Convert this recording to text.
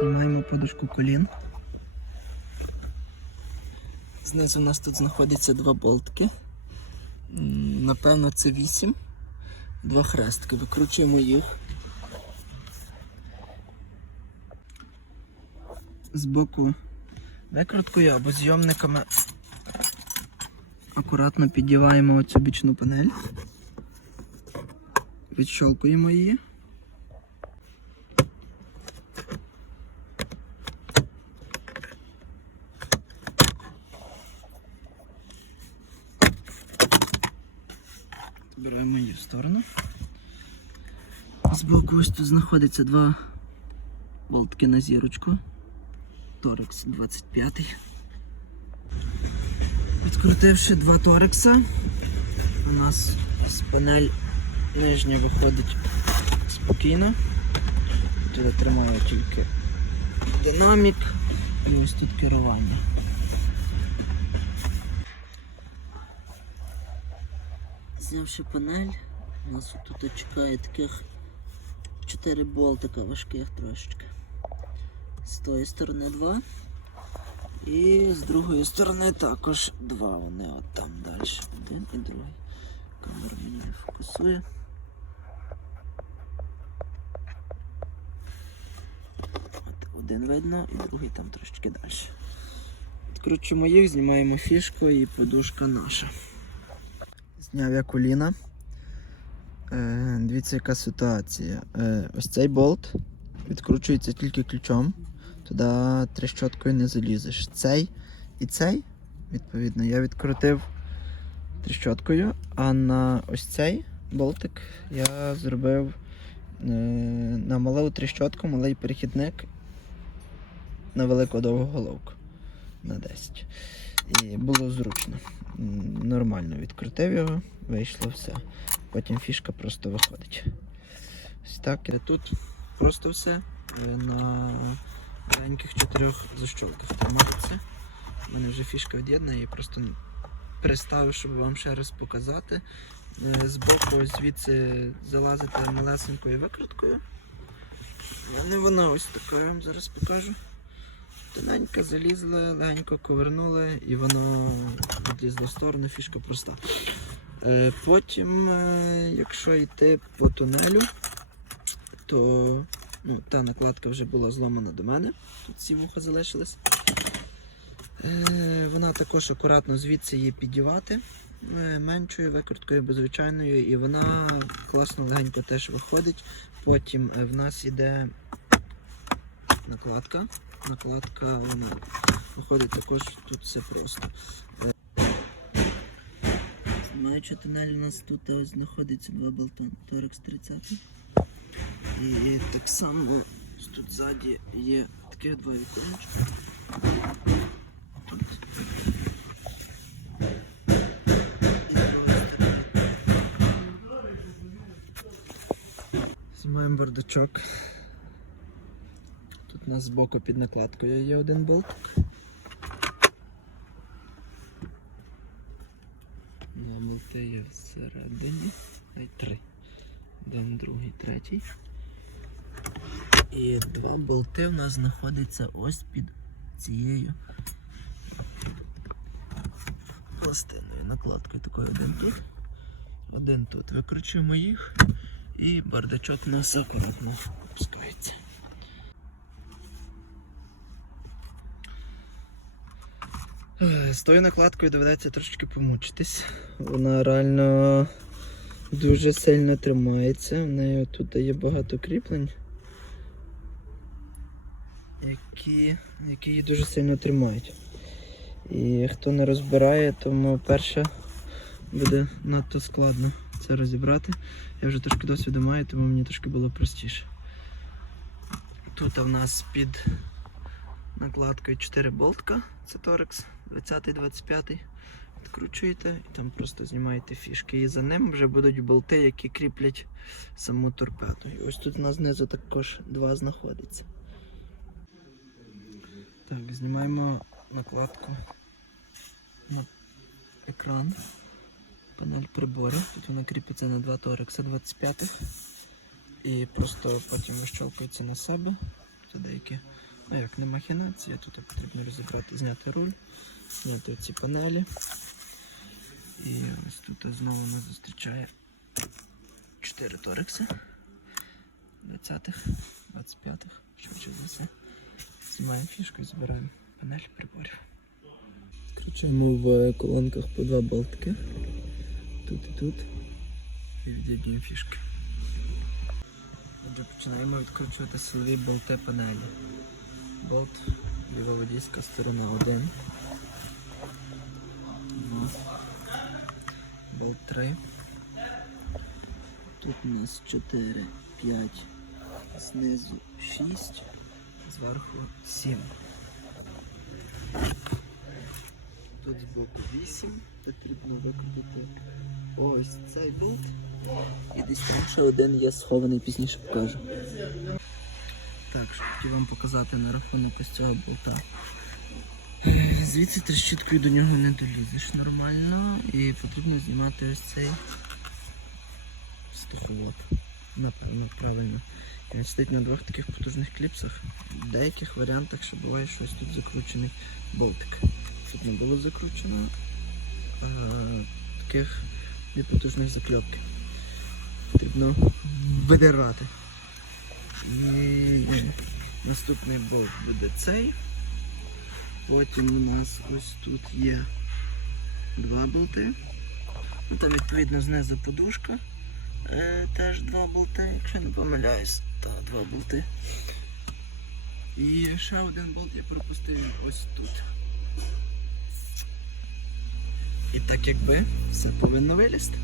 Знімаємо подушку колін. Знизу у нас тут знаходяться два болтики. Напевно, це 8. Два хрестики. Викручуємо їх. Збоку викруткою або зйомниками акуратно піддіваємо оцю бічну панель. Відщолкуємо її. Збираємо її в сторону. Збоку ось тут знаходиться два болтки на зірочку. Торекс 25. Відкрутивши два торекса, у нас ось панель нижня виходить спокійно. Тут я тримаю тільки динамік і ось тут керування. Знявши панель, у нас тут чекає таких 4 болтика важких трошечки. З тої сторони два. І з другої сторони також два. Вони от там далі. Один і другий. Камера мені не фокусує. От один видно і другий там трошечки далі. Відкручуємо їх, знімаємо фішку і подушка наша. Коліна. Е, дивіться, яка ситуація. Е, ось цей болт відкручується тільки ключом. Туди трещоткою не залізеш. Цей і цей, відповідно, я відкрутив трещоткою, а на ось цей болтик я зробив е, на малу трещотку, малий перехідник на велику довгу головку на 10. І було зручно. Нормально відкрутив його, вийшло все. Потім фішка просто виходить. Ось так. Тут просто все е, на маленьких чотирьох защолках тримається. У мене вже фішка від'єднана, я просто приставив, щоб вам ще раз показати. Е, Збоку звідси залазити малесенькою викруткою. А не вона ось така, я вам зараз покажу. Тоненько залізли, легенько ковернули і воно відлізло в сторону, фішка проста. Е, Потім, е, якщо йти по тунелю, то ну, та накладка вже була зломана до мене. Тут ці вуха залишились. Е, Вона також акуратно звідси її піддівати е, меншою викруткою, без звичайною, і вона класно легенько теж виходить. Потім в нас іде накладка. Накладка вона виходить також тут все просто. Е, Знімаючи тунель, у нас тут ось знаходиться два болтон. Торекс 30. І так само тут ззаді є таких два віконечка. Знімаємо бардачок. У нас збоку під накладкою є один болтик. На болти є всередині. Ай, три. Один, другий, третій. І два болти у нас знаходяться ось під цією пластиною, накладкою такою один тут, один тут. Викручуємо їх і бардачок у нас акуратно опускається. З тою накладкою доведеться трошечки помучитись. Вона реально дуже сильно тримається. В неї тут є багато кріплень, які, які її дуже сильно тримають. І хто не розбирає, тому перше буде надто складно це розібрати. Я вже трошки досвіду маю, тому мені трошки було простіше. Тут в нас під накладкою 4 болтка, це Торекс 20-25. Відкручуєте і там просто знімаєте фішки. І за ним вже будуть болти, які кріплять саму торпеду. І ось тут у нас знизу також два знаходиться. Так, знімаємо накладку на екран. Панель приборів. Тут вона кріпиться на два торекса 25 і просто потім вищолкується на себе. тут деякі, ну як не махінації, тут потрібно розібрати, зняти руль, зняти ці панелі. І ось тут знову нас зустрічає 4 торекси 20-х, 25-х, швидше за все. Знімаємо фішку і збираємо панель приборів. Скручуємо в колонках по два болтики. Тут і тут. І від'єднуємо фішки. Отже, починаємо відкручувати силові болти панелі. Болт лівоводійська сторона 1. Болт 3. Тут у нас 4, 5, знизу 6, зверху 7. Тут збоку 8. Потрібно викрутити ось цей болт. І десь ще один є схований, пізніше покажу. Так, що хотів вам показати на рахунок ось цього болта. Звідси трещіткою до нього не долізеш нормально і потрібно знімати ось цей стохолок. Напевно, правильно. Він стоїть на двох таких потужних кліпсах. В деяких варіантах ще буває щось тут закручений болтик. Тут не було закручено е, таких дві потужних закльопки. Потрібно видирати. Наступний болт буде цей. Потім у нас ось тут є два болти. Ну, там відповідно знизу подушка. Е, теж два болти, якщо не помиляюсь, та два болти. І ще один болт я пропустив ось тут. І так якби все повинно вилізти.